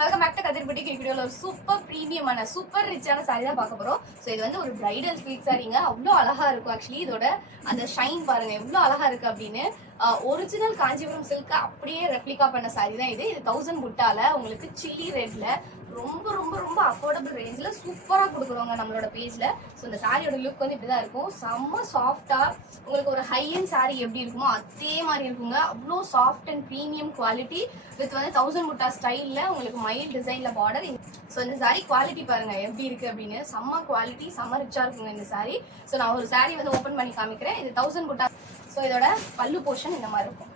Welcome back to Kathir boutique. வீடியோல ஒரு super பிரீமியமான சூப்பர் ரிச்சான சாரி தான் பார்க்க போறோம். ஸோ இது வந்து ஒரு பிரைடல் சில்க் சாரிங்க. அவ்வளோ அழகா இருக்கும். ஆக்சுவலி இதோட அந்த ஷைன் பாருங்க எவ்வளோ அழகா இருக்கு அப்படின்னு. ஒரிஜினல் காஞ்சிபுரம் சில்க் அப்படியே ரெப்ளிகா பண்ண சாரி தான் இது. இது 1000 புட்டால உங்களுக்கு சில்லி ரெட்ல ரொம்ப ரொம்ப ரொம்ப அஃபோர்டபுள் ரேஞ்சில் சூப்பராக கொடுக்குறோங்க நம்மளோட பேஜில். ஸோ இந்த சாரியோட லுக் வந்து இப்படி தான் இருக்கும். செம்ம சாஃப்டாக உங்களுக்கு ஒரு ஹை அண்ட் சாரி எப்படி இருக்குமோ அதே மாதிரி இருக்குங்க. அவ்வளோ soft and premium quality with வந்து 1000 புட்டா ஸ்டைலில் உங்களுக்கு மைல் டிசைனில் பார்டர். ஸோ இந்த சாரி குவாலிட்டி பாருங்க எப்படி இருக்குது அப்படின்னு. செம்ம குவாலிட்டி செம்ம ரிச்சாக இருக்குங்க இந்த சாரி. ஸோ நான் ஒரு சாரி வந்து ஓப்பன் பண்ணி காமிக்கிறேன். இது 1000 புட்டா. ஸோ இதோட பல்லு போர்ஷன் இந்த மாதிரி இருக்கும்.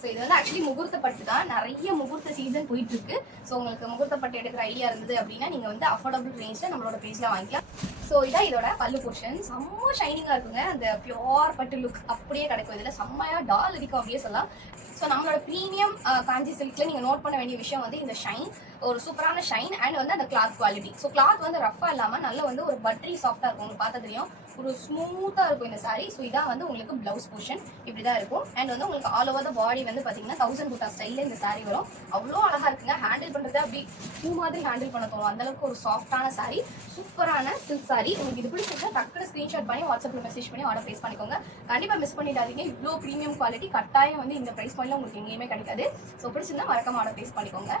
ஸோ இது வந்து ஆக்சுவலி முகூர்த்த பட்டு தான். நிறைய முகூர்த்த சீசன் போயிட்டு இருக்கு. ஸோ உங்களுக்கு முகூர்த்த பட்டு எடுக்கிற ஐடியா இருந்தது அப்படின்னா நீங்கள் வந்து அஃபோர்டபுள் ரேஞ்சில் நம்மளோட பேஜில் வாங்கிக்கலாம். ஸோ இதான் இதோட பல்லு போர்ஷன். செம்ம ஷைனிங்காக இருக்குங்க. அந்த பியோர் பட்டு லுக் அப்படியே கிடைக்கும். இதில் செம்மையாக டால் இருக்கும் அப்படியே சொல்லலாம். ஸோ நம்மளோட ப்ரீமியம் காஞ்சி சில்கில் நீங்கள் நோட் பண்ண வேண்டிய விஷயம் வந்து இந்த ஷைன், ஒரு சூப்பரான ஷைன் அண்ட் வந்து அந்த கிளாத் குவாலிட்டி. ஸோ கிளாத் வந்து ரஃபாக இல்லாமல் நல்ல வந்து ஒரு பட்டரி சாஃப்டாக இருக்கும். உங்களுக்கு பார்த்தா தெரியும் ஒரு ஸ்மூத்தாக இருக்கும் இந்த சாரி. ஸோ இதான் வந்து உங்களுக்கு ப்ளவுஸ் போர்ஷன் இப்படி தான் இருக்கும். அண்ட் வந்து உங்களுக்கு ஆல் ஓவர் த பாடி வந்து பார்த்தீங்கன்னா 1000 புட்டா ஸ்டைலில் இந்த சாரி வரும். அவ்வளோ அழகாக இருக்குங்க. ஹேண்டில் பண்ணுறது அப்படி பூ மாதிரி ஹேண்டில் பண்ண தோணும். அந்தளவுக்கு ஒரு சாஃப்டான சாரி, சூப்பரான சில்க் சாரி. உங்களுக்கு இது பிடிச்சிருந்தா டக்குனு ஸ்க்ரீன்ஷாட் பண்ணி வாட்ஸ்அப்பில் மெசேஜ் பண்ணி ஆர்டர் ப்ளேஸ் பண்ணிக்கோங்க. கண்டிப்பாக மிஸ் பண்ணிடாதீங்க. இவ்வளோ ப்ரீமியம் குவாலிட்டி கட்டாயம் வந்து இந்த ப்ரைஸ் பாயிண்ட்ல உங்களுக்கு எங்கேயுமே கிடைக்காது. ஸோ பிடிச்சிருந்தா மறக்காம ஆர்டர் ப்ளேஸ் பண்ணிக்கோங்க.